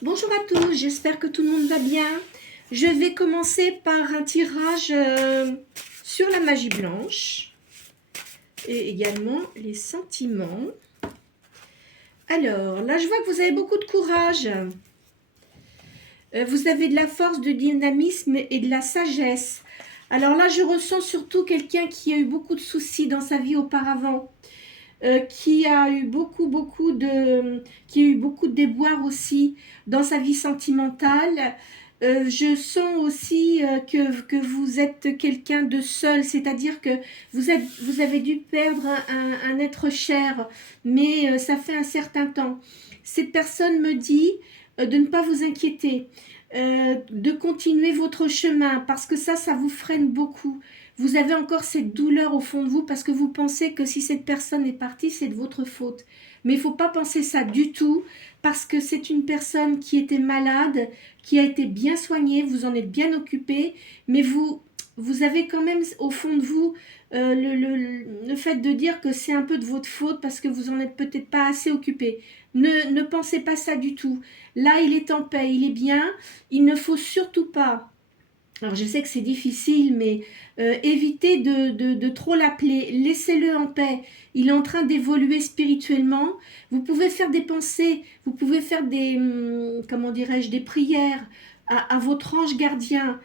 Bonjour à tous, j'espère que tout le monde va bien. Je vais commencer par un tirage sur la magie blanche et également les sentiments. Alors, là je vois que vous avez beaucoup de courage. Vous avez de la force, du dynamisme et de la sagesse. Alors là, je ressens surtout quelqu'un qui a eu beaucoup de soucis dans sa vie auparavant. Qui a eu qui a eu beaucoup de déboires aussi dans sa vie sentimentale. Je sens aussi que vous êtes quelqu'un de seul, c'est-à-dire que vous avez dû perdre un être cher, mais ça fait un certain temps. Cette personne me dit de ne pas vous inquiéter, de continuer votre chemin, parce que ça vous freine beaucoup. Vous avez encore cette douleur au fond de vous parce que vous pensez que si cette personne est partie, c'est de votre faute. Mais il ne faut pas penser ça du tout parce que c'est une personne qui était malade, qui a été bien soignée, vous en êtes bien occupé, mais vous avez quand même au fond de vous le fait de dire que c'est un peu de votre faute parce que vous en êtes peut-être pas assez occupé. Ne pensez pas ça du tout. Là, il est en paix, il est bien. Il ne faut surtout pas, alors je sais que c'est difficile, mais évitez de trop l'appeler. Laissez-le en paix. Il est en train d'évoluer spirituellement. Vous pouvez faire des pensées, vous pouvez faire comment dirais-je, des prières à votre ange gardien.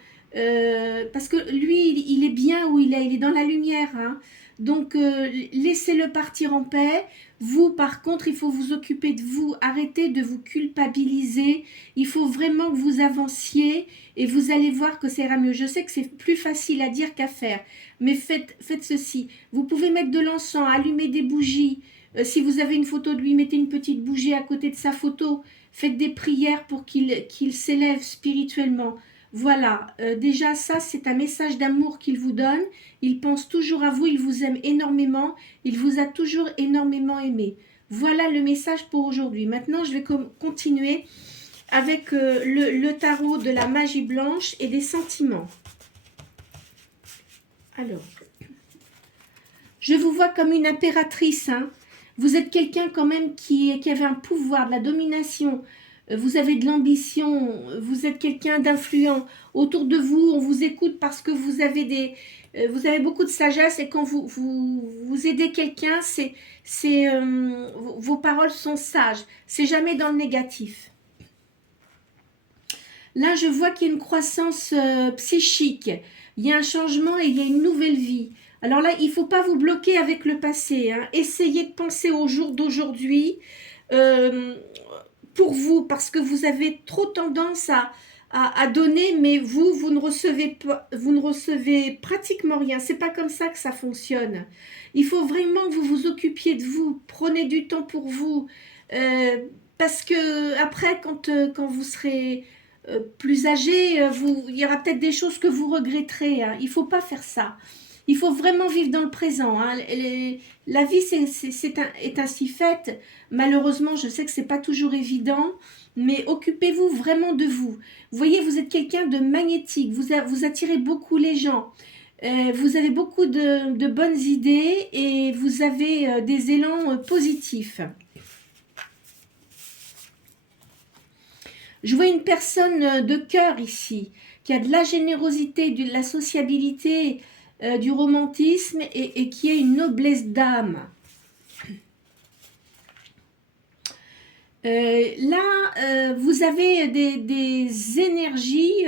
Parce que lui, il est bien où il est dans la lumière. Hein. Donc laissez-le partir en paix. Vous, par contre, il faut vous occuper de vous. Arrêtez de vous culpabiliser. Il faut vraiment que vous avanciez et vous allez voir que ça ira mieux. Je sais que c'est plus facile à dire qu'à faire, mais faites ceci. Vous pouvez mettre de l'encens, allumer des bougies. Si vous avez une photo de lui, mettez une petite bougie à côté de sa photo. Faites des prières pour qu'il s'élève spirituellement. Voilà, déjà ça, c'est un message d'amour qu'il vous donne. Il pense toujours à vous, il vous aime énormément, il vous a toujours énormément aimé. Voilà le message pour aujourd'hui. Maintenant, je vais continuer avec le tarot de la magie blanche et des sentiments. Alors, je vous vois comme une impératrice. Hein. Vous êtes quelqu'un quand même qui avait un pouvoir, de la domination. Vous avez de l'ambition. Vous êtes quelqu'un d'influent. Autour de vous, on vous écoute parce que vous avez vous avez beaucoup de sagesse et quand vous aidez quelqu'un, vos paroles sont sages. C'est jamais dans le négatif. Là, je vois qu'il y a une croissance psychique. Il y a un changement et il y a une nouvelle vie. Alors là, il ne faut pas vous bloquer avec le passé. Hein. Essayez de penser au jour d'aujourd'hui euh, pour vous, parce que vous avez trop tendance à donner, mais vous ne recevez pratiquement rien. C'est pas comme ça que ça fonctionne. Il faut vraiment que vous vous occupiez de vous. Prenez du temps pour vous. Parce que après, quand vous serez plus âgé, il y aura peut-être des choses que vous regretterez. Hein. Il ne faut pas faire ça. Il faut vraiment vivre dans le présent. Hein. La vie est ainsi faite. Malheureusement, je sais que ce n'est pas toujours évident, mais occupez-vous vraiment de vous. Vous voyez, vous êtes quelqu'un de magnétique. Vous attirez beaucoup les gens. Vous avez beaucoup de bonnes idées et vous avez des élans positifs. Je vois une personne de cœur ici, qui a de la générosité, de la sociabilité, du romantisme et qui a une noblesse d'âme. Là, vous avez des énergies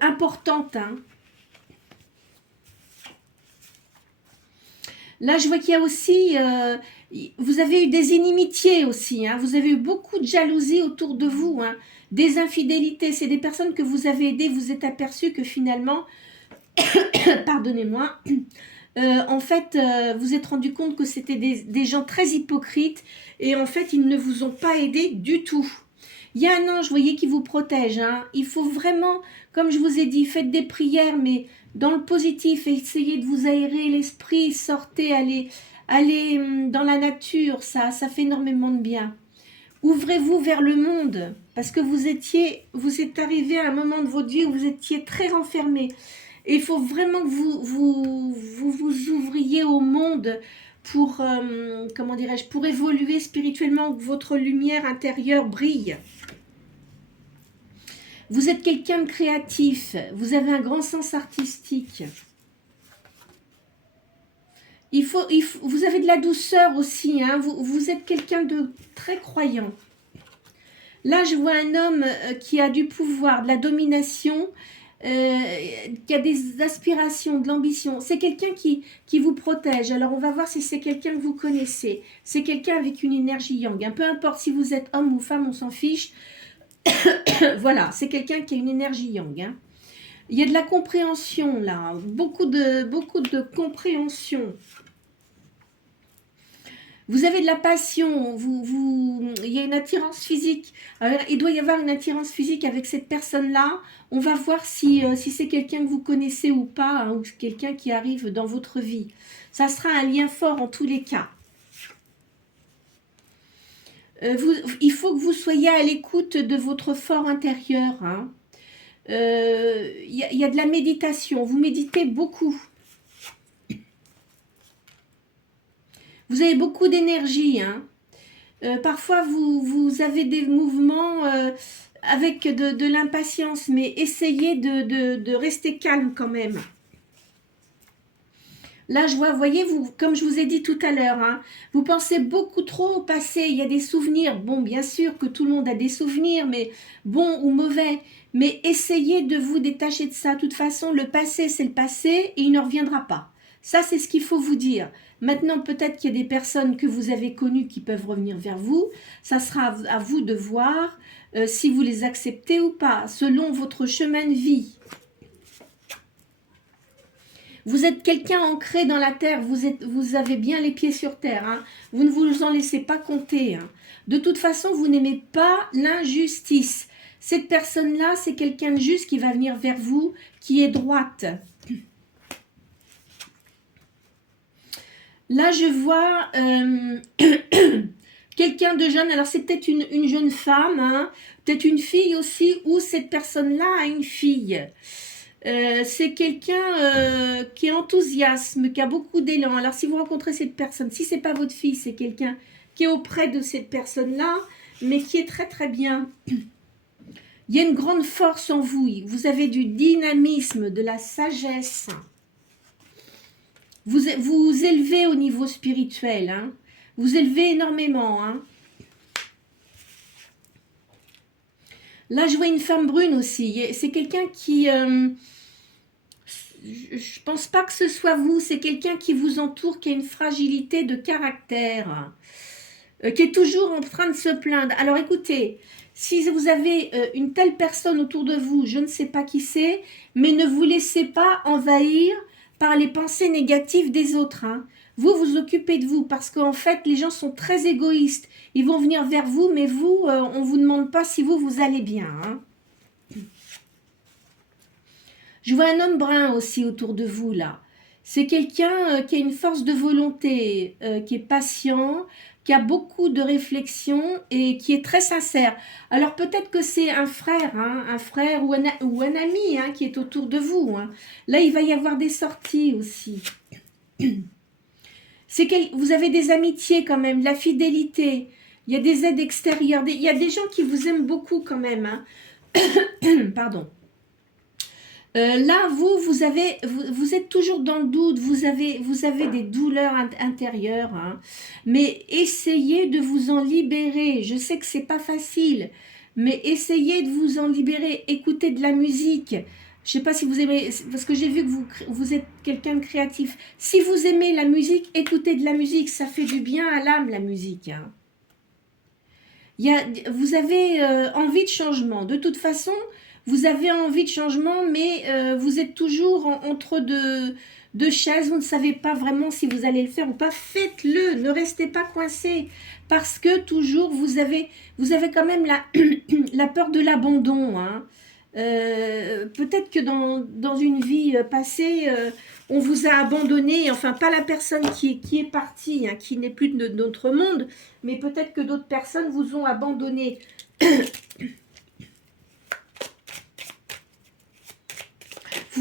importantes. Hein. Là, je vois qu'il y a aussi, vous avez eu des inimitiés aussi, hein. Vous avez eu beaucoup de jalousie autour de vous, hein. Des infidélités. C'est des personnes que vous avez aidées, vous êtes aperçu que finalement, pardonnez-moi, en fait, vous êtes rendu compte que c'était des gens très hypocrites et en fait, ils ne vous ont pas aidé du tout. Il y a un ange, vous voyez, qui vous protège. Hein. Il faut vraiment, comme je vous ai dit, faites des prières, mais dans le positif, essayez de vous aérer l'esprit, sortez, allez dans la nature, ça fait énormément de bien. Ouvrez-vous vers le monde, parce que vous êtes arrivé à un moment de votre vie où vous étiez très renfermé. Et il faut vraiment que vous ouvriez au monde pour, comment dirais-je, pour évoluer spirituellement, que votre lumière intérieure brille. Vous êtes quelqu'un de créatif. Vous avez un grand sens artistique. Vous avez de la douceur aussi. Hein. Vous êtes quelqu'un de très croyant. Là, je vois un homme qui a du pouvoir, de la domination, qui a des aspirations, de l'ambition. C'est quelqu'un qui vous protège. Alors, on va voir si c'est quelqu'un que vous connaissez. C'est quelqu'un avec une énergie yang. Hein. Peu importe si vous êtes homme ou femme, on s'en fiche. Voilà, c'est quelqu'un qui a une énergie yang. Hein. Il y a de la compréhension, là. Beaucoup de compréhension. Vous avez de la passion, il y a une attirance physique. Alors, il doit y avoir une attirance physique avec cette personne-là. On va voir si c'est quelqu'un que vous connaissez ou pas, hein, ou quelqu'un qui arrive dans votre vie. Ça sera un lien fort en tous les cas. Il faut que vous soyez à l'écoute de votre fort intérieur. Hein. Y a de la méditation, vous méditez beaucoup. Vous avez beaucoup d'énergie. Hein. Parfois, vous avez des mouvements avec de l'impatience, mais essayez de rester calme quand même. Là, je vois, voyez, comme je vous ai dit tout à l'heure, hein, vous pensez beaucoup trop au passé. Il y a des souvenirs. Bon, bien sûr que tout le monde a des souvenirs, mais bons ou mauvais. Mais essayez de vous détacher de ça. De toute façon, le passé, c'est le passé et il ne reviendra pas. Ça, c'est ce qu'il faut vous dire. Maintenant, peut-être qu'il y a des personnes que vous avez connues qui peuvent revenir vers vous. Ça sera à vous de voir si vous les acceptez ou pas, selon votre chemin de vie. Vous êtes quelqu'un ancré dans la terre, vous avez bien les pieds sur terre. Hein. Vous ne vous en laissez pas compter. Hein. De toute façon, vous n'aimez pas l'injustice. Cette personne-là, c'est quelqu'un de juste qui va venir vers vous, qui est droite. Là, je vois quelqu'un de jeune. Alors, c'est peut-être une jeune femme, hein, peut-être une fille aussi, ou cette personne-là a une fille. C'est quelqu'un qui est enthousiasme, qui a beaucoup d'élan. Alors, si vous rencontrez cette personne, si ce n'est pas votre fille, c'est quelqu'un qui est auprès de cette personne-là, mais qui est très, très bien. Il y a une grande force en vous. Vous avez du dynamisme, de la sagesse. Vous élevez au niveau spirituel. Hein. Vous élevez énormément. Hein. Là, je vois une femme brune aussi. C'est quelqu'un qui... je pense pas que ce soit vous. C'est quelqu'un qui vous entoure, qui a une fragilité de caractère. Qui est toujours en train de se plaindre. Alors, écoutez... Si vous avez une telle personne autour de vous, je ne sais pas qui c'est, mais ne vous laissez pas envahir par les pensées négatives des autres. Hein. Vous, vous occupez de vous parce qu'en fait, les gens sont très égoïstes. Ils vont venir vers vous, mais vous, on ne vous demande pas si vous allez bien. Hein. Je vois un homme brun aussi autour de vous, là. C'est quelqu'un qui a une force de volonté, qui est patient, qui a beaucoup de réflexion et qui est très sincère. Alors peut-être que c'est un frère, hein, ou un ami hein, qui est autour de vous. Hein. Là, il va y avoir des sorties aussi. Vous avez des amitiés quand même, la fidélité. Il y a des aides extérieures. Il y a des gens qui vous aiment beaucoup quand même. Hein. Pardon. Là, vous êtes toujours dans le doute, vous avez des douleurs intérieures, hein, mais essayez de vous en libérer. Je sais que c'est pas facile, mais essayez de vous en libérer. Écoutez de la musique. Je sais pas si vous aimez, parce que j'ai vu que vous êtes quelqu'un de créatif. Si vous aimez la musique, écoutez de la musique, ça fait du bien à l'âme, la musique. Hein. Vous avez envie de changement. De toute façon, vous avez envie de changement, mais vous êtes toujours entre deux chaises. Vous ne savez pas vraiment si vous allez le faire ou pas. Faites-le, ne restez pas coincé. Parce que toujours, vous avez quand même la peur de l'abandon. Hein. Peut-être que dans une vie passée, on vous a abandonné. Enfin, pas la personne qui est partie, hein, qui n'est plus de notre monde, mais peut-être que d'autres personnes vous ont abandonné.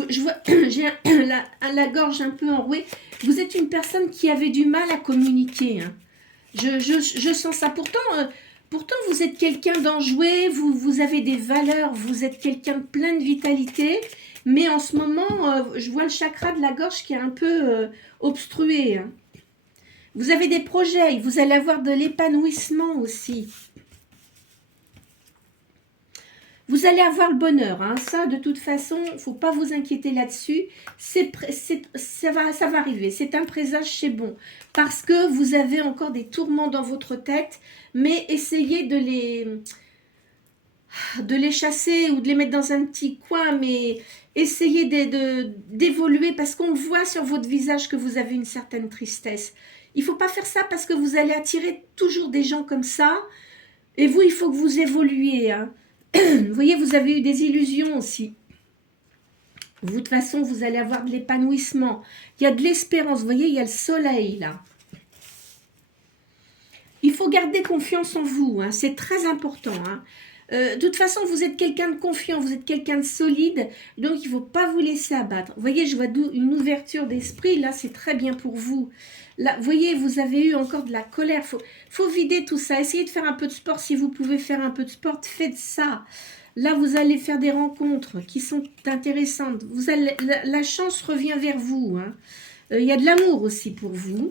Je vois, j'ai la gorge un peu enrouée. Vous êtes une personne qui avait du mal à communiquer. Hein. Je sens ça. Pourtant, Pourtant, vous êtes quelqu'un d'enjoué, vous avez des valeurs, vous êtes quelqu'un de plein de vitalité, mais en ce moment, je vois le chakra de la gorge qui est un peu obstrué. Hein. Vous avez des projets, vous allez avoir de l'épanouissement aussi. Vous allez avoir le bonheur, hein. Ça de toute façon, il ne faut pas vous inquiéter là-dessus, ça va arriver, c'est un présage, c'est bon, parce que vous avez encore des tourments dans votre tête, mais essayez de les chasser ou de les mettre dans un petit coin, mais essayez d'évoluer, parce qu'on voit sur votre visage que vous avez une certaine tristesse. Il ne faut pas faire ça parce que vous allez attirer toujours des gens comme ça, et vous, il faut que vous évoluiez, hein. Vous voyez, vous avez eu des illusions aussi. Vous, de toute façon, vous allez avoir de l'épanouissement. Il y a de l'espérance. Vous voyez, il y a le soleil, là. Il faut garder confiance en vous. Hein, c'est très important. Hein. De toute façon, vous êtes quelqu'un de confiant. Vous êtes quelqu'un de solide. Donc, il ne faut pas vous laisser abattre. Vous voyez, je vois une ouverture d'esprit. Là, c'est très bien pour vous. Là, vous voyez, vous avez eu encore de la colère. Faut vider tout ça. Essayez de faire un peu de sport. Si vous pouvez faire un peu de sport, faites ça. Là, vous allez faire des rencontres qui sont intéressantes. La chance revient vers vous. Hein. Il y a de l'amour aussi pour vous.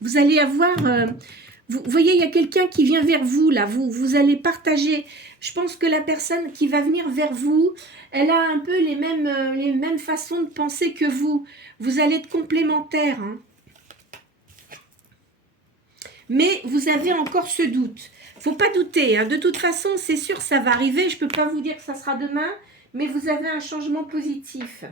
Vous allez avoir... vous voyez, il y a quelqu'un qui vient vers vous, là. Vous allez partager. Je pense que la personne qui va venir vers vous, elle a un peu les mêmes façons de penser que vous. Vous allez être complémentaires. Hein. Mais vous avez encore ce doute. Il ne faut pas douter. Hein. De toute façon, c'est sûr, ça va arriver. Je ne peux pas vous dire que ça sera demain, mais vous avez un changement positif.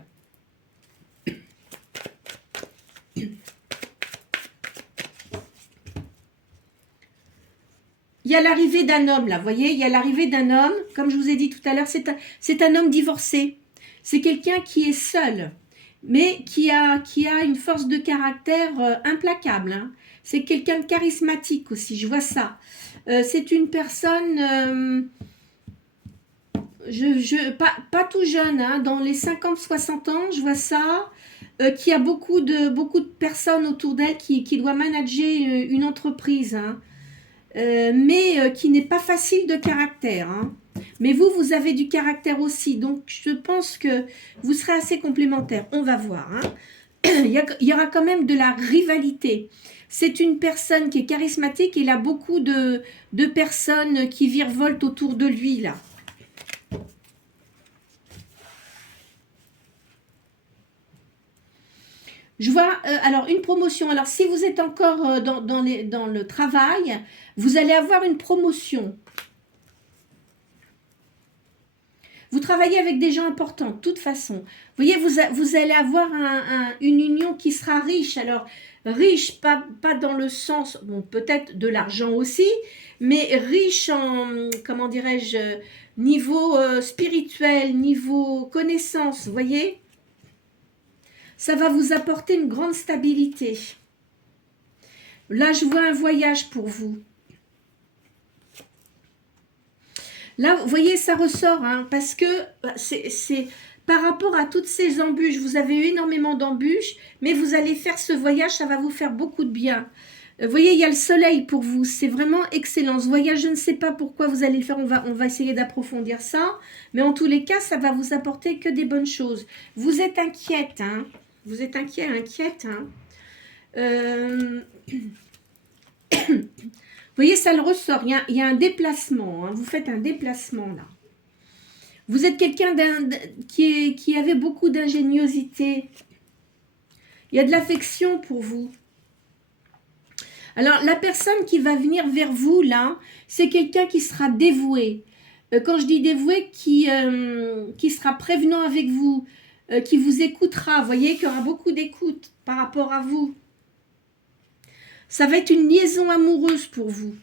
Il y a l'arrivée d'un homme, là. Vous voyez, il y a l'arrivée d'un homme. Comme je vous ai dit tout à l'heure, c'est un homme divorcé. C'est quelqu'un qui est seul, mais qui a une force de caractère implacable. Hein. C'est quelqu'un de charismatique aussi, je vois ça. C'est une personne, pas tout jeune, hein, dans les 50-60 ans, je vois ça, qui a beaucoup de personnes autour d'elle, qui doit manager une entreprise, hein, mais qui n'est pas facile de caractère. Hein. Mais vous avez du caractère aussi, donc je pense que vous serez assez complémentaires. On va voir. Hein. Il y aura quand même de la rivalité. C'est une personne qui est charismatique. Il a beaucoup de personnes qui virevoltent autour de lui, là. Je vois, alors, une promotion. Alors, si vous êtes encore dans le travail, vous allez avoir une promotion. Vous travaillez avec des gens importants, de toute façon. Vous voyez, vous allez avoir une union qui sera riche. Alors, riche, pas dans le sens, bon, peut-être de l'argent aussi, mais riche en, comment dirais-je, niveau spirituel, niveau connaissance, vous voyez. Ça va vous apporter une grande stabilité. Là, je vois un voyage pour vous. Là, vous voyez, ça ressort, hein, parce que c'est par rapport à toutes ces embûches, vous avez eu énormément d'embûches, mais vous allez faire ce voyage, ça va vous faire beaucoup de bien. Vous voyez, il y a le soleil pour vous, c'est vraiment excellent. Ce voyage, je ne sais pas pourquoi vous allez le faire, on va essayer d'approfondir ça, mais en tous les cas, ça va vous apporter que des bonnes choses. Vous êtes inquiète, hein, vous êtes inquiète, hein. Vous voyez, ça le ressort. Il y a un déplacement. Hein. Vous faites un déplacement là. Vous êtes quelqu'un qui avait beaucoup d'ingéniosité. Il y a de l'affection pour vous. Alors, la personne qui va venir vers vous là, c'est quelqu'un qui sera dévoué. Quand je dis dévoué, qui sera prévenant avec vous, qui vous écoutera. Vous voyez, qu'il y aura beaucoup d'écoute par rapport à vous. Ça va être une liaison amoureuse pour vous.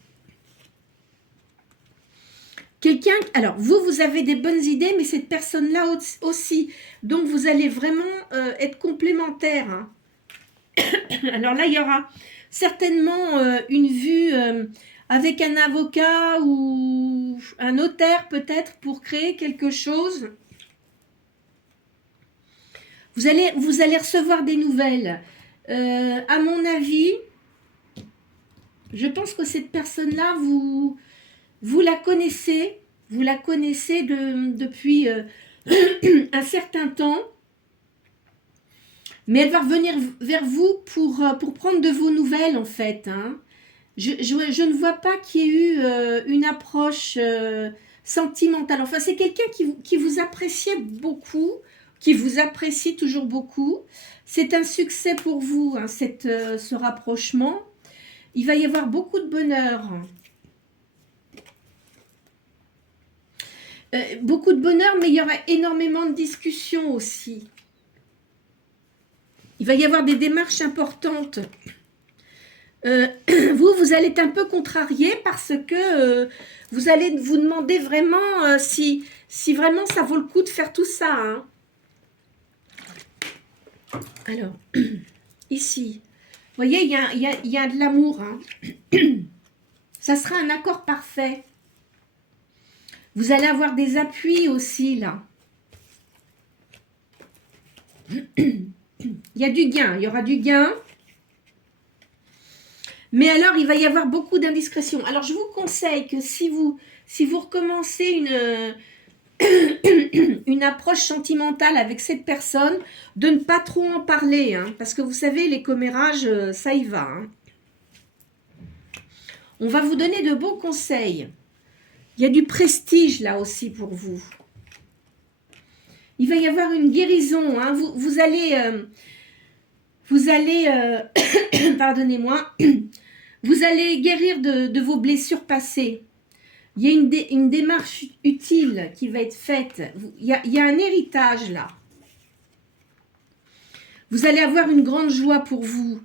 Quelqu'un, alors vous avez des bonnes idées, mais cette personne-là aussi. Donc vous allez vraiment être complémentaires. Hein. Alors là, il y aura certainement une vue avec un avocat ou un notaire peut-être pour créer quelque chose. Vous allez recevoir des nouvelles. À mon avis, je pense que cette personne-là, vous Vous la connaissez depuis un certain temps, mais elle va revenir vers vous pour prendre de vos nouvelles en fait. Hein. Je ne vois pas qu'il y ait eu une approche sentimentale. Enfin, c'est quelqu'un qui vous appréciait beaucoup, qui vous apprécie toujours beaucoup. C'est un succès pour vous, hein, ce rapprochement. Il va y avoir beaucoup de bonheur. Beaucoup de bonheur, mais il y aura énormément de discussions aussi. Il va y avoir des démarches importantes. Vous allez être un peu contrarié parce que vous allez vous demander vraiment si vraiment ça vaut le coup de faire tout ça. Hein. Alors, ici, vous voyez, il y a de l'amour. Hein. Ça sera un accord parfait. Vous allez avoir des appuis aussi, là. Il y a du gain, il y aura du gain. Mais alors, il va y avoir beaucoup d'indiscrétions. Alors, je vous conseille que si vous recommencez une approche sentimentale avec cette personne, de ne pas trop en parler. Hein, parce que vous savez, les commérages, ça y va. Hein. On va vous donner de bons conseils. Il y a du prestige là aussi pour vous. Il va y avoir une guérison. Hein. Vous allez pardonnez-moi, vous allez guérir de vos blessures passées. Il y a une démarche utile qui va être faite. Il y a un héritage là. Vous allez avoir une grande joie pour vous.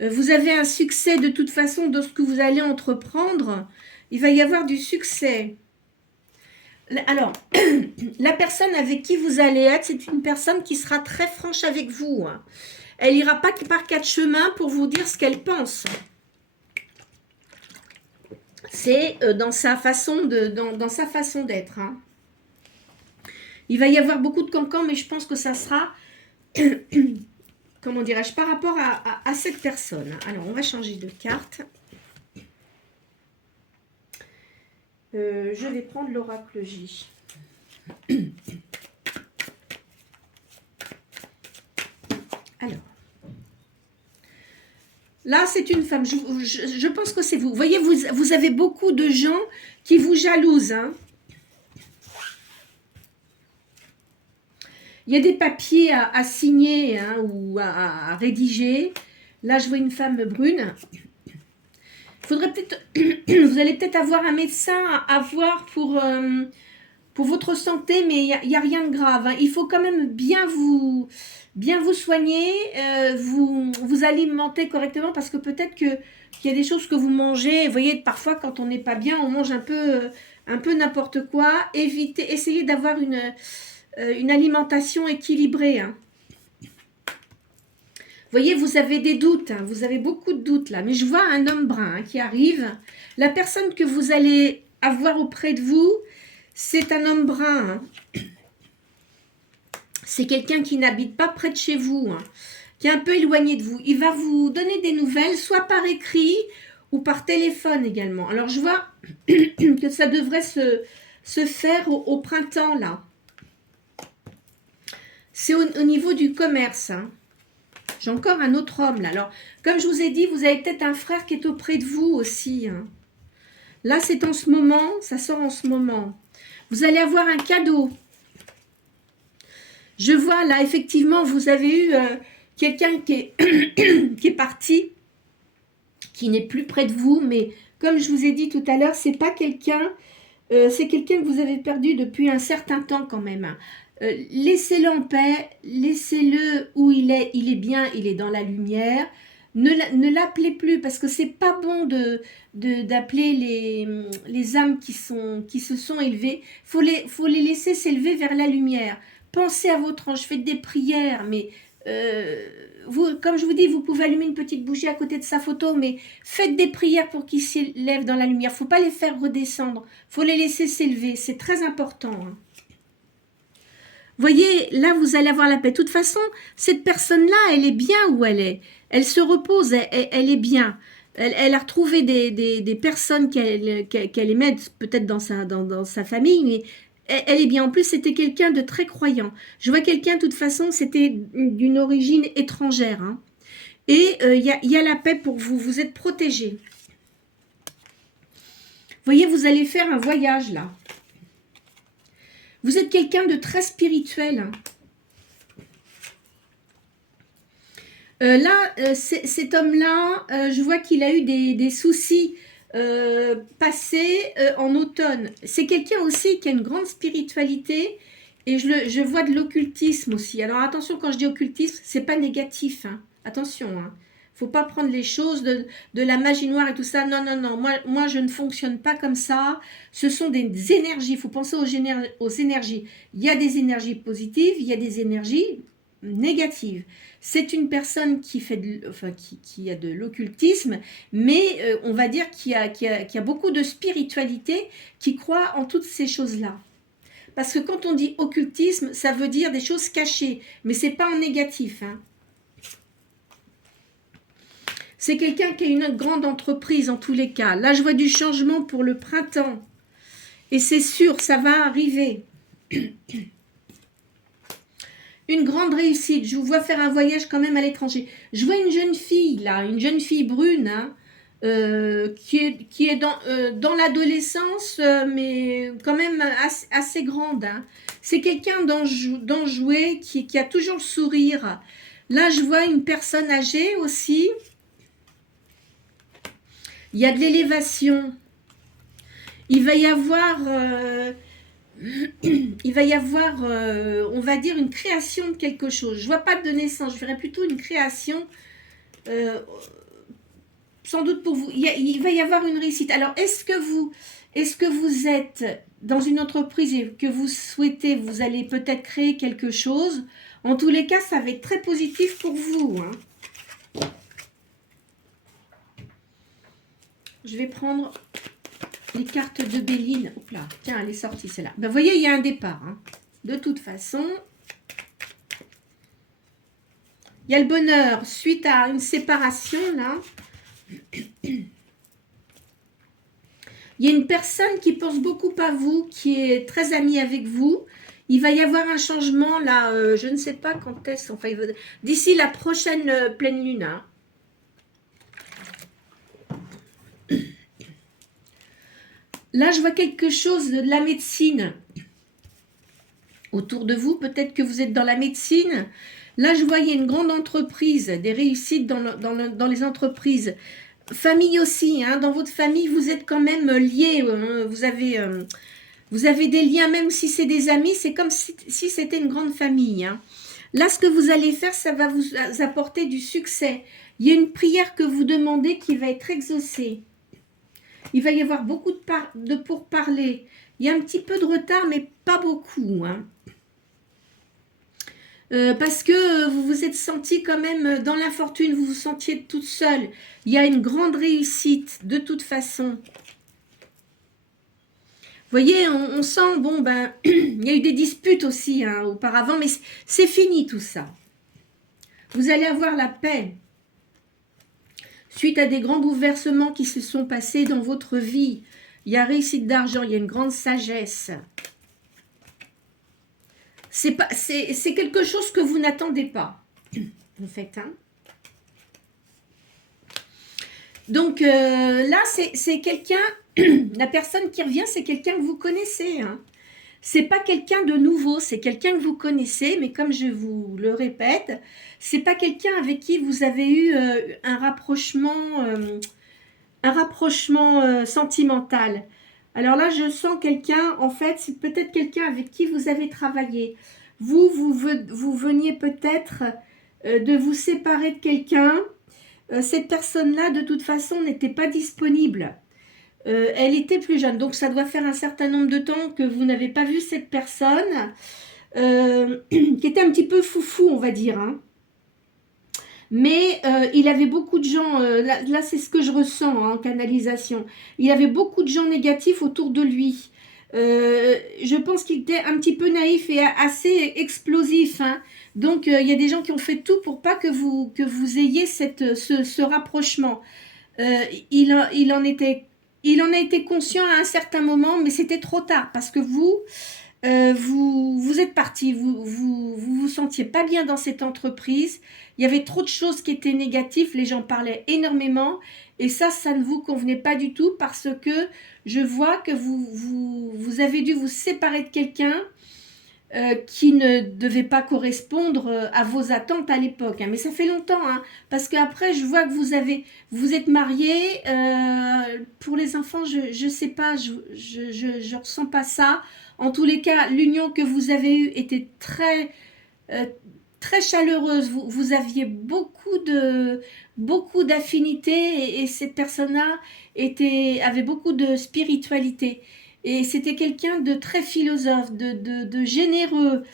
Vous avez un succès de toute façon dans ce que vous allez entreprendre. Il va y avoir du succès. Alors, la personne avec qui vous allez être, c'est une personne qui sera très franche avec vous. Hein. Elle n'ira pas par quatre chemins pour vous dire ce qu'elle pense. C'est dans sa façon d'être. Hein. Il va y avoir beaucoup de cancans, mais je pense que ça sera, comment dirais-je, par rapport à cette personne. Alors, on va changer de carte. Je vais prendre l'oracle J. Alors, là, c'est une femme. Je pense que c'est vous. Vous voyez, vous avez beaucoup de gens qui vous jalousent. Hein. Il y a des papiers à signer hein, ou à rédiger. Là, je vois une femme brune. Faudrait peut-être, vous allez peut-être avoir un médecin à voir pour votre santé, mais il n'y a rien de grave. Hein. Il faut quand même bien vous soigner, vous alimenter correctement, parce que peut-être qu'il y a des choses que vous mangez. Vous voyez, parfois, quand on n'est pas bien, on mange un peu n'importe quoi. Essayez d'avoir une alimentation équilibrée. Hein. Vous voyez, vous avez des doutes, hein, vous avez beaucoup de doutes là, mais je vois un homme brun hein, qui arrive. La personne que vous allez avoir auprès de vous, c'est un homme brun. Hein. C'est quelqu'un qui n'habite pas près de chez vous, hein, qui est un peu éloigné de vous. Il va vous donner des nouvelles, soit par écrit ou par téléphone également. Alors, je vois que ça devrait se faire au printemps là. C'est au niveau du commerce, hein. J'ai encore un autre homme là. Alors, comme je vous ai dit, vous avez peut-être un frère qui est auprès de vous aussi. Hein. Là, c'est en ce moment, ça sort en ce moment. Vous allez avoir un cadeau. Je vois là, effectivement, vous avez eu quelqu'un qui est parti, qui n'est plus près de vous, mais comme je vous ai dit tout à l'heure, c'est pas quelqu'un, c'est quelqu'un que vous avez perdu depuis un certain temps quand même. Hein. Laissez-le en paix, laissez-le où il est bien, il est dans la lumière. Ne l'appelez plus parce que c'est pas bon d'appeler les âmes qui se sont élevées. Faut les laisser s'élever vers la lumière. Pensez à votre ange, faites des prières, mais comme je vous dis, vous pouvez allumer une petite bougie à côté de sa photo, mais faites des prières pour qu'ils s'élèvent dans la lumière. Faut pas les faire redescendre, faut les laisser s'élever, c'est très important. Hein. Voyez, là, vous allez avoir la paix. De toute façon, cette personne-là, elle est bien où elle est. Elle se repose, elle est bien. Elle a retrouvé des personnes qu'elle aimait peut-être dans sa famille, mais elle est bien. En plus, c'était quelqu'un de très croyant. Je vois quelqu'un, de toute façon, c'était d'une origine étrangère. Hein. Et y a la paix pour vous. Vous êtes protégés. Vous voyez, vous allez faire un voyage, là. Vous êtes quelqu'un de très spirituel. Hein. Là, cet homme-là, je vois qu'il a eu des soucis passés en automne. C'est quelqu'un aussi qui a une grande spiritualité et je vois de l'occultisme aussi. Alors attention, quand je dis occultisme, c'est pas négatif. Hein. Attention, hein. Faut pas prendre les choses de la magie noire et tout ça. Non, non, non. Moi, je ne fonctionne pas comme ça. Ce sont des énergies. Il faut penser aux énergies. Il y a des énergies positives, il y a des énergies négatives. C'est une personne qui fait qui a de l'occultisme, mais on va dire qui a beaucoup de spiritualité, qui croit en toutes ces choses-là. Parce que quand on dit occultisme, ça veut dire des choses cachées, mais c'est pas en négatif. Hein. C'est quelqu'un qui a une grande entreprise en tous les cas. Là, je vois du changement pour le printemps. Et c'est sûr, ça va arriver. Une grande réussite. Je vous vois faire un voyage quand même à l'étranger. Je vois une jeune fille, là, une jeune fille brune, hein, qui est dans l'adolescence, mais quand même assez grande. Hein. C'est quelqu'un d'enjoué qui a toujours le sourire. Là, je vois une personne âgée aussi. Il y a de l'élévation. Il va y avoir, on va dire, une création de quelque chose. Je ne vois pas de naissance, je verrais plutôt une création, sans doute pour vous. Il va y avoir une réussite. Alors, est-ce que vous êtes dans une entreprise et que vous souhaitez, vous allez peut-être créer quelque chose? En tous les cas, ça va être très positif pour vous. Hein. Je vais prendre les cartes de Béline. Hop là, tiens, elle est sortie celle-là. Ben, vous voyez, il y a un départ. Hein. De toute façon, il y a le bonheur suite à une séparation, là. Il y a une personne qui pense beaucoup à vous, qui est très amie avec vous. Il va y avoir un changement, là, je ne sais pas quand est-ce, enfin, d'ici la prochaine pleine lune. Hein. Là, je vois quelque chose de la médecine autour de vous. Peut-être que vous êtes dans la médecine. Là, je voyais une grande entreprise, des réussites dans les entreprises. Famille aussi, hein, dans votre famille, vous êtes quand même liés. Vous avez des liens, même si c'est des amis, c'est comme si c'était une grande famille. Hein. Là, ce que vous allez faire, ça va vous apporter du succès. Il y a une prière que vous demandez qui va être exaucée. Il va y avoir beaucoup de pourparlers. Il y a un petit peu de retard, mais pas beaucoup. Hein. Parce que vous vous êtes senti quand même dans l'infortune, vous vous sentiez toute seule. Il y a une grande réussite, de toute façon. Vous voyez, on sent, bon, ben, il y a eu des disputes aussi hein, auparavant, mais c'est fini tout ça. Vous allez avoir la paix. Suite à des grands bouleversements qui se sont passés dans votre vie, il y a réussite d'argent, il y a une grande sagesse. C'est quelque chose que vous n'attendez pas, en fait. Hein. Donc là, c'est quelqu'un, la personne qui revient, c'est quelqu'un que vous connaissez. Hein. C'est pas quelqu'un de nouveau, c'est quelqu'un que vous connaissez, mais comme je vous le répète, c'est pas quelqu'un avec qui vous avez eu un rapprochement sentimental. Alors là, je sens quelqu'un, en fait, c'est peut-être quelqu'un avec qui vous avez travaillé. Vous veniez peut-être de vous séparer de quelqu'un. Cette personne-là, de toute façon, n'était pas disponible. Elle était plus jeune, donc ça doit faire un certain nombre de temps que vous n'avez pas vu cette personne, qui était un petit peu foufou, on va dire. Hein. Mais il avait beaucoup de gens, là c'est ce que je ressens en canalisation, il avait beaucoup de gens négatifs autour de lui. Je pense qu'il était un petit peu naïf et assez explosif. Hein. Donc il y a des gens qui ont fait tout pour pas que vous ayez ce rapprochement. Euh, il en a été conscient à un certain moment, mais c'était trop tard parce que vous êtes parti, vous sentiez pas bien dans cette entreprise. Il y avait trop de choses qui étaient négatives, les gens parlaient énormément et ça ne vous convenait pas du tout parce que je vois que vous avez dû vous séparer de quelqu'un qui ne devait pas correspondre à vos attentes à l'époque. Hein. Mais ça fait longtemps, hein, parce qu'après, je vois que vous êtes mariés. Pour les enfants, je sais pas, je ressens pas ça. En tous les cas, l'union que vous avez eue était euh, très chaleureuse. Vous aviez beaucoup d'affinités et cette personne-là avait beaucoup de spiritualité. Et c'était quelqu'un de très philosophe, de généreux,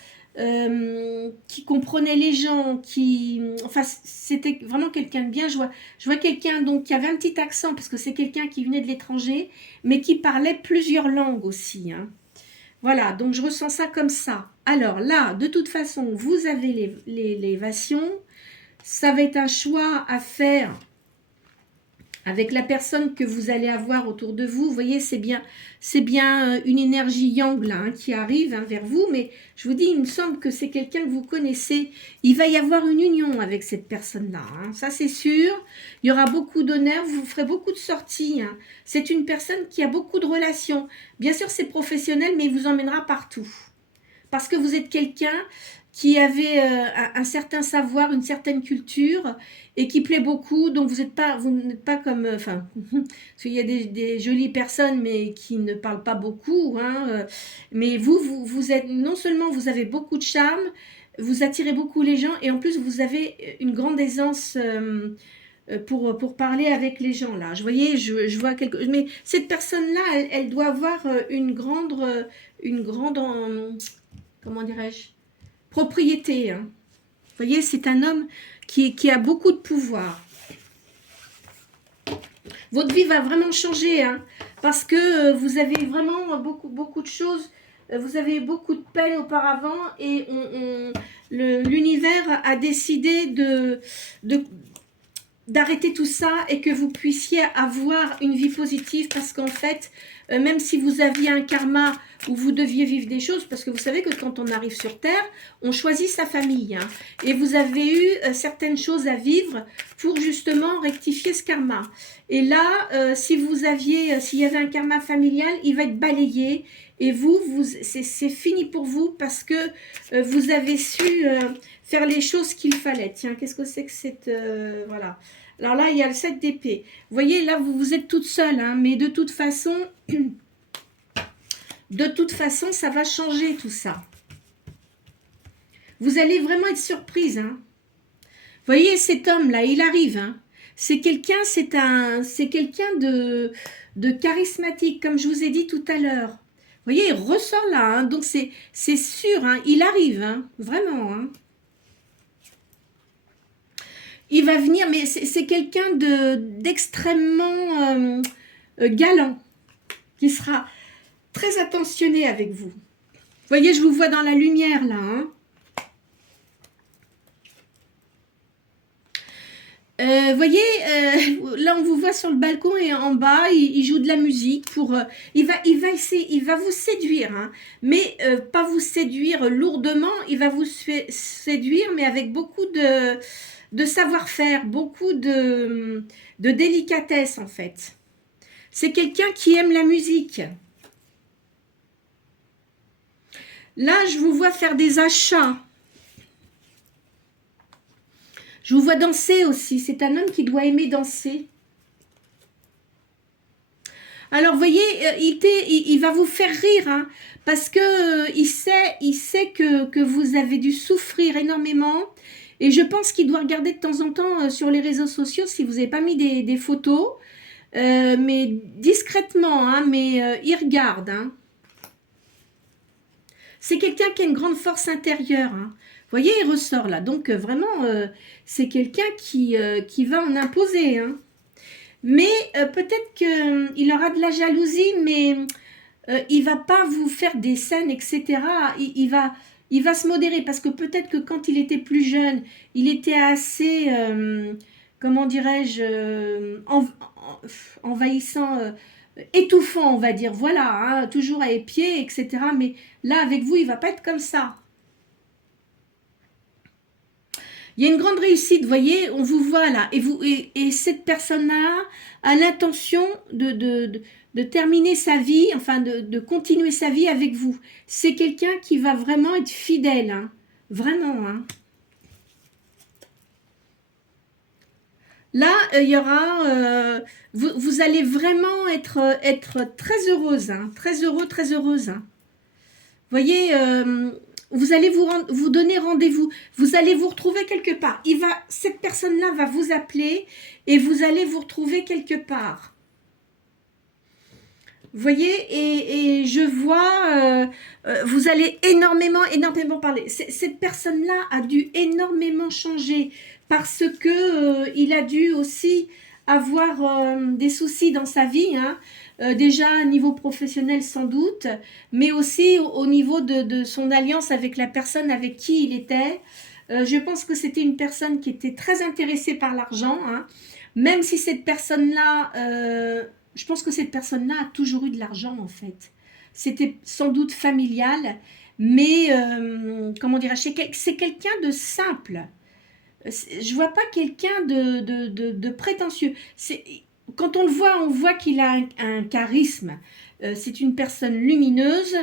qui comprenait les gens, enfin, c'était vraiment quelqu'un de bien. Je vois quelqu'un donc qui avait un petit accent parce que c'est quelqu'un qui venait de l'étranger, mais qui parlait plusieurs langues aussi. Hein. Voilà, donc je ressens ça comme ça. Alors là, de toute façon, vous avez l'élévation. Ça va être un choix à faire avec la personne que vous allez avoir autour de vous. Vous voyez, c'est bien une énergie yang là, hein, qui arrive hein, vers vous, mais je vous dis, il me semble que c'est quelqu'un que vous connaissez. Il va y avoir une union avec cette personne-là, hein, ça c'est sûr. Il y aura beaucoup d'honneur, vous ferez beaucoup de sorties. Hein. C'est une personne qui a beaucoup de relations. Bien sûr, c'est professionnel, mais il vous emmènera partout. Parce que vous êtes quelqu'un qui avait un certain savoir, une certaine culture et qui plaît beaucoup. Donc vous n'êtes pas comme, enfin, parce qu'il y a des jolies personnes mais qui ne parlent pas beaucoup. Hein, mais vous êtes non seulement vous avez beaucoup de charme, vous attirez beaucoup les gens et en plus vous avez une grande aisance. Pour parler avec les gens là. Je vois quelque, mais cette personne là, elle doit avoir une grande, comment dirais-je, propriété. Hein. Vous voyez, c'est un homme qui a beaucoup de pouvoir. Votre vie va vraiment changer, hein, parce que vous avez vraiment beaucoup de choses. Vous avez beaucoup de peine auparavant et l'univers a décidé d'arrêter tout ça et que vous puissiez avoir une vie positive parce qu'en fait, même si vous aviez un karma où vous deviez vivre des choses, parce que vous savez que quand on arrive sur Terre, on choisit sa famille. Hein, et vous avez eu certaines choses à vivre pour justement rectifier ce karma. Et là, s'il y avait un karma familial, il va être balayé. Et c'est fini pour vous parce que vous avez su faire les choses qu'il fallait. Tiens, qu'est-ce que c'est que cette... voilà. Alors là, il y a le 7 d'épée. Vous voyez, là, vous êtes toute seule, hein, mais de toute façon, ça va changer tout ça. Vous allez vraiment être surprise. Hein. Vous voyez, cet homme-là, il arrive. Hein. C'est quelqu'un de charismatique, comme je vous ai dit tout à l'heure. Vous voyez, il ressort là. Hein, donc, c'est sûr, hein, il arrive. Hein, vraiment. Hein. Il va venir, mais c'est quelqu'un d'extrêmement galant, qui sera très attentionné avec vous. Vous voyez, je vous vois dans la lumière, là. Hein. Voyez, là on vous voit sur le balcon et en bas, il joue de la musique pour. Il va vous séduire, hein, mais pas vous séduire lourdement. Il va vous séduire, mais avec beaucoup de savoir-faire, beaucoup de délicatesse en fait. C'est quelqu'un qui aime la musique. Là, je vous vois faire des achats. Je vous vois danser aussi. C'est un homme qui doit aimer danser. Alors, vous voyez, il va vous faire rire, hein, parce que il sait que vous avez dû souffrir énormément. Et je pense qu'il doit regarder de temps en temps sur les réseaux sociaux si vous n'avez pas mis des photos. Mais discrètement, hein, mais il regarde. Hein. C'est quelqu'un qui a une grande force intérieure. Hein. Vous voyez, il ressort là. Donc, vraiment, c'est quelqu'un qui va en imposer. Hein. Mais peut-être qu'il aura de la jalousie, mais il va pas vous faire des scènes, etc. Il va se modérer parce que peut-être que quand il était plus jeune, il était assez, comment dirais-je, envahissant, étouffant, on va dire. Voilà, hein, toujours à épier, etc. Mais là, avec vous, il va pas être comme ça. Il y a une grande réussite, vous voyez, on vous voit là. Et cette personne-là a l'intention de terminer sa vie, enfin de continuer sa vie avec vous. C'est quelqu'un qui va vraiment être fidèle, hein. Vraiment, hein. Là, il y aura, vous allez vraiment être très heureuse, hein, très heureux, très heureuse, hein. Vous voyez, vous allez vous donner rendez-vous, vous allez vous retrouver quelque part. Cette personne-là va vous appeler et vous allez vous retrouver quelque part. Vous voyez, et je vois, vous allez énormément parler. Cette personne-là a dû énormément changer parce que il a dû aussi avoir des soucis dans sa vie, hein. Déjà à niveau professionnel sans doute, mais aussi au niveau de son alliance avec la personne avec qui il était. Je pense que c'était une personne qui était très intéressée par l'argent, hein. Même si cette personne-là, je pense que cette personne-là a toujours eu de l'argent en fait. C'était sans doute familial, mais comment dirais-je, c'est quelqu'un de simple. Je vois pas quelqu'un de prétentieux. Quand on voit qu'il a un charisme. C'est une personne lumineuse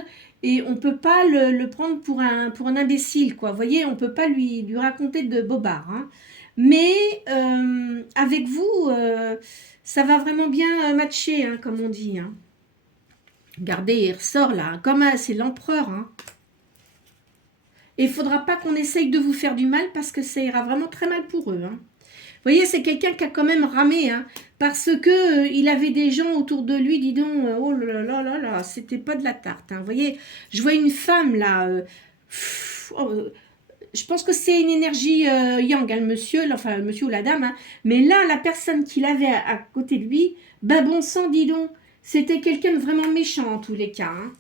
et on peut pas le prendre pour un imbécile, quoi. Vous voyez, on peut pas lui raconter de bobards, hein. Mais avec vous, ça va vraiment bien matcher, hein, comme on dit, hein. Regardez, il ressort là, comme c'est l'empereur, hein. Et il ne faudra pas qu'on essaye de vous faire du mal parce que ça ira vraiment très mal pour eux, hein. Vous voyez, c'est quelqu'un qui a quand même ramé, hein, parce que il avait des gens autour de lui, dis donc, oh là là là là, c'était pas de la tarte, hein. Vous voyez, je vois une femme là, je pense que c'est une énergie yang, hein, le monsieur ou la dame, hein, mais là, la personne qu'il avait à côté de lui, bah bon sang, dis donc, c'était quelqu'un de vraiment méchant en tous les cas, hein,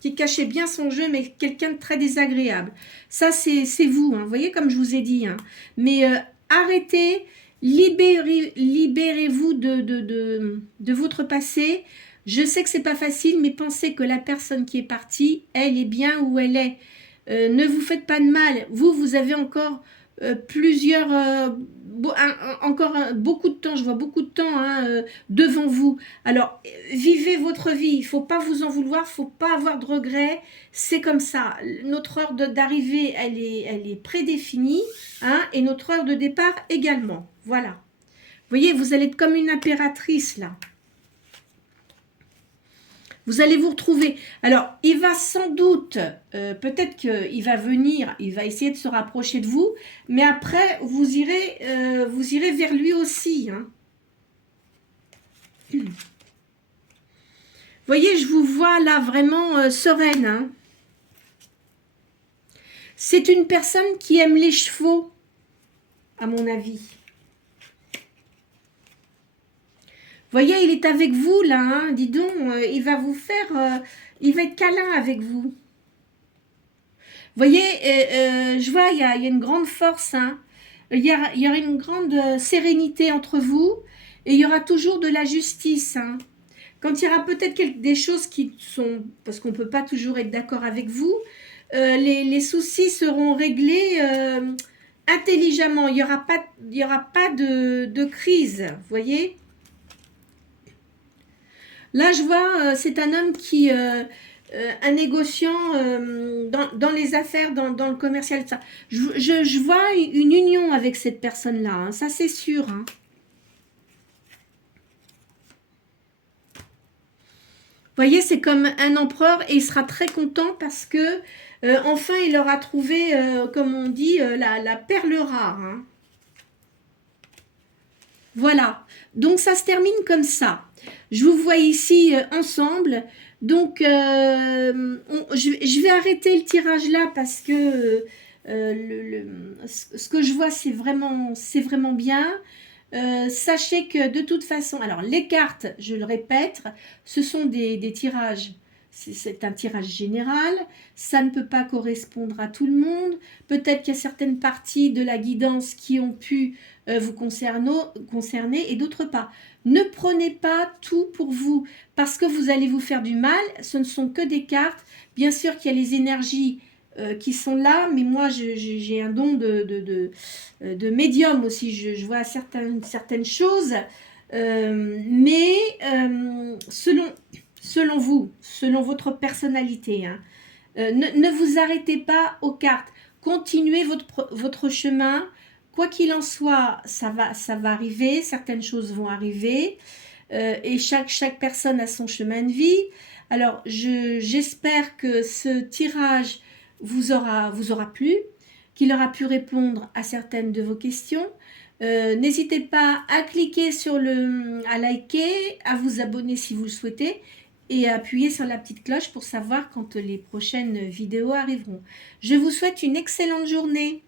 qui cachait bien son jeu, mais quelqu'un de très désagréable. Ça, c'est vous, hein, vous voyez, comme je vous ai dit, hein. Mais arrêtez, libérez-vous de votre passé. Je sais que c'est pas facile, mais pensez que la personne qui est partie, elle est bien où elle est. Ne vous faites pas de mal. Vous avez encore beaucoup de temps, je vois beaucoup de temps, hein, devant vous. Alors, vivez votre vie. Il ne faut pas vous en vouloir, il ne faut pas avoir de regrets. C'est comme ça. Notre heure d'arrivée, elle est prédéfinie, hein, et notre heure de départ également. Voilà. Vous voyez, vous allez être comme une impératrice, là. Vous allez vous retrouver. Alors, il va sans doute, peut-être qu'il va venir, il va essayer de se rapprocher de vous, mais après, vous irez vers lui aussi, hein. Vous voyez, je vous vois là vraiment sereine, hein. C'est une personne qui aime les chevaux, à mon avis. Vous voyez, il est avec vous là, hein, dis donc, il va vous faire, il va être câlin avec vous. Vous voyez, je vois, il y a une grande force, hein. Il y aura une grande sérénité entre vous et il y aura toujours de la justice, hein. Quand il y aura peut-être des choses qui sont, parce qu'on ne peut pas toujours être d'accord avec vous, les soucis seront réglés intelligemment. Il n'y aura pas de crise, vous voyez. Là, je vois, c'est un homme qui, un négociant dans les affaires, dans le commercial, ça. Je vois une union avec cette personne-là, hein, ça c'est sûr, hein. Vous voyez, c'est comme un empereur et il sera très content parce que enfin il aura trouvé, comme on dit, la perle rare, hein. Voilà, donc ça se termine comme ça. Je vous vois ici ensemble. Donc, je vais arrêter le tirage là parce que ce que je vois, c'est vraiment bien. Sachez que de toute façon, alors les cartes, je le répète, ce sont des tirages c'est un tirage général, ça ne peut pas correspondre à tout le monde. Peut-être qu'il y a certaines parties de la guidance qui ont pu vous concerner et d'autres pas. Ne prenez pas tout pour vous parce que vous allez vous faire du mal. Ce ne sont que des cartes. Bien sûr qu'il y a les énergies qui sont là, mais moi j'ai un don de médium aussi. Je vois certaines choses, mais selon vous, selon votre personnalité, hein, ne vous arrêtez pas aux cartes. Continuez votre chemin. Quoi qu'il en soit, ça va arriver. Certaines choses vont arriver. Et chaque personne a son chemin de vie. Alors, j'espère que ce tirage vous aura plu, qu'il aura pu répondre à certaines de vos questions. N'hésitez pas à cliquer à liker, à vous abonner si vous le souhaitez et à appuyer sur la petite cloche pour savoir quand les prochaines vidéos arriveront. Je vous souhaite une excellente journée.